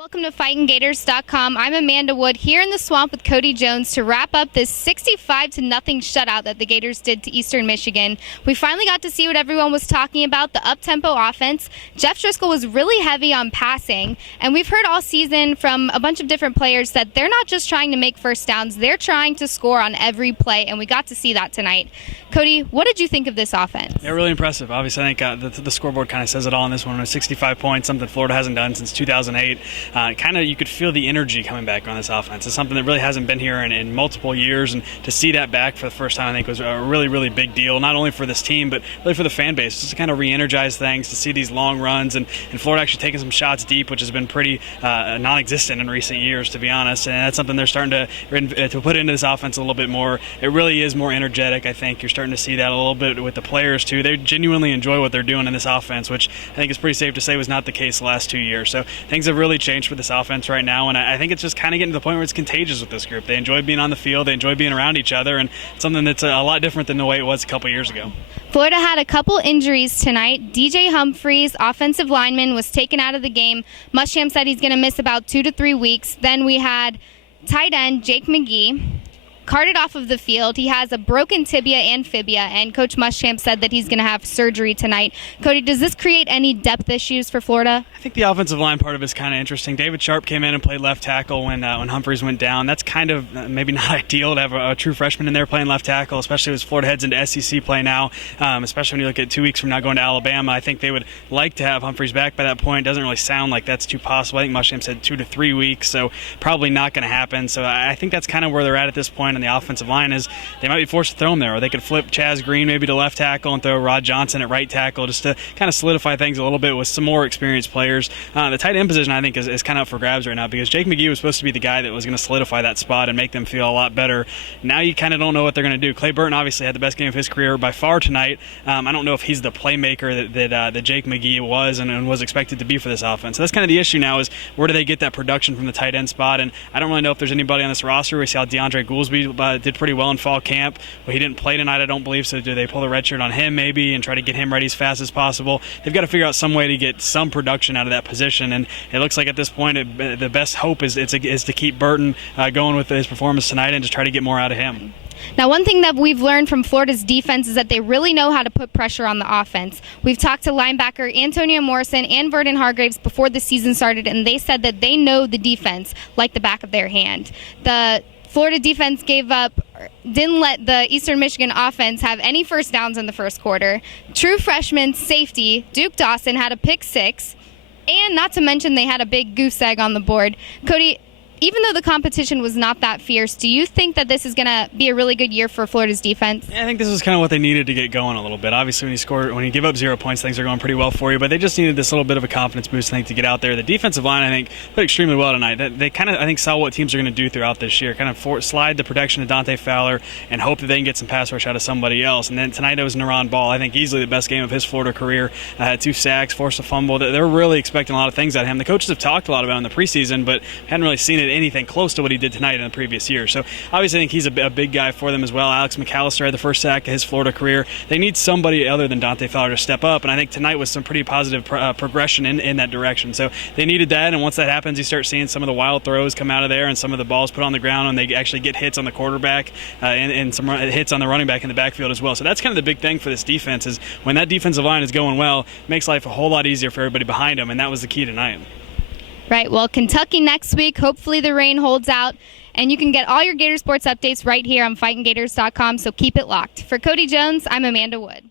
Welcome to FightingGators.com. I'm Amanda Wood here in the swamp with Cody Jones to wrap up this 65-0 shutout that the Gators did to Eastern Michigan. We finally got to see what everyone was talking about, the up-tempo offense. Jeff Driscoll was really heavy on passing, and we've heard all season from a bunch of different players that they're not just trying to make first downs, they're trying to score on every play, and we got to see that tonight. Cody, what did you think of this offense? Yeah, really impressive. Obviously, I think the scoreboard kind of says it all in this one. 65 points, something Florida hasn't done since 2008. You could feel the energy coming back on this offense. It's something that really hasn't been here in multiple years, and to see that back for the first time, I think was a really, really big deal, not only for this team, but really for the fan base, just to kind of re-energize things, to see these long runs, and Florida actually taking some shots deep, which has been pretty non-existent in recent years, to be honest, and that's something they're starting to put into this offense a little bit more. It really is more energetic, I think. You're starting to see that a little bit with the players, too. They genuinely enjoy what they're doing in this offense, which I think is pretty safe to say was not the case the last 2 years. So things have really changed for this offense right now, and I think it's just kind of getting to the point where it's contagious with this group. They enjoy being on the field, they enjoy being around each other, and it's something that's a lot different than the way it was a couple years ago. Florida had a couple injuries tonight. DJ Humphries, offensive lineman, was taken out of the game. Muschamp said he's going to miss about 2 to 3 weeks. Then we had tight end Jake McGee carted off of the field. He has a broken tibia and fibia, and Coach Muschamp said that he's going to have surgery tonight. Cody, does this create any depth issues for Florida? I think the offensive line part of it is kind of interesting. David Sharp came in and played left tackle when Humphries went down. That's kind of maybe not ideal to have a true freshman in there playing left tackle, especially as Florida heads into SEC play now, especially when you look at 2 weeks from now going to Alabama. I think they would like to have Humphries back by that point. It doesn't really sound like that's too possible. I think Muschamp said 2 to 3 weeks, so probably not going to happen. So I think that's kind of where they're at this point on the offensive line, is they might be forced to throw him there, or they could flip Chaz Green maybe to left tackle and throw Rod Johnson at right tackle just to kind of solidify things a little bit with some more experienced players. The tight end position, I think, is kind of up for grabs right now, because Jake McGee was supposed to be the guy that was going to solidify that spot and make them feel a lot better. Now you kind of don't know what they're going to do. Clay Burton obviously had the best game of his career by far tonight. I don't know if he's the playmaker that Jake McGee was and was expected to be for this offense. So that's kind of the issue now, is where do they get that production from the tight end spot? And I don't really know if there's anybody on this roster. We saw DeAndre Goolsby did pretty well in fall camp, but he didn't play tonight, I don't believe. So do they pull the red shirt on him maybe and try to get him ready as fast as possible? They've got to figure out some way to get some production out of that position, and it looks like at this point the best hope is to keep Burton going with his performance tonight and just try to get more out of him. Now, one thing that we've learned from Florida's defense is that they really know how to put pressure on the offense. We've talked to linebacker Antonio Morrison and Vernon Hargraves before the season started, and they said that they know the defense like the back of their hand. The Florida defense didn't let the Eastern Michigan offense have any first downs in the first quarter. True freshman safety Duke Dawson had a pick six, and not to mention they had a big goose egg on the board. Cody, even though the competition was not that fierce, do you think that this is going to be a really good year for Florida's defense? Yeah, I think this is kind of what they needed to get going a little bit. Obviously, when you give up 0 points, things are going pretty well for you, but they just needed this little bit of a confidence boost, I think, to get out there. The defensive line, I think, played extremely well tonight. They kind of, I think, saw what teams are going to do throughout this year, kind of slide the protection to Dante Fowler and hope that they can get some pass rush out of somebody else. And then tonight it was Naran Ball, I think easily the best game of his Florida career. Had 2 sacks, forced a fumble. They're really expecting a lot of things out of him. The coaches have talked a lot about him in the preseason, but hadn't really seen anything close to what he did tonight in the previous year. So obviously I think he's a big guy for them as well. Alex McAllister had the first sack of his Florida career. They need somebody other than Dante Fowler to step up, and I think tonight was some pretty positive progression in that direction. So they needed that, and once that happens, you start seeing some of the wild throws come out of there and some of the balls put on the ground, and they actually get hits on the quarterback and some hits on the running back in the backfield as well. So that's kind of the big thing for this defense, is when that defensive line is going well, it makes life a whole lot easier for everybody behind them, and that was the key tonight. Right, well, Kentucky next week. Hopefully the rain holds out, and you can get all your Gator Sports updates right here on FightingGators.com, so keep it locked. For Cody Jones, I'm Amanda Wood.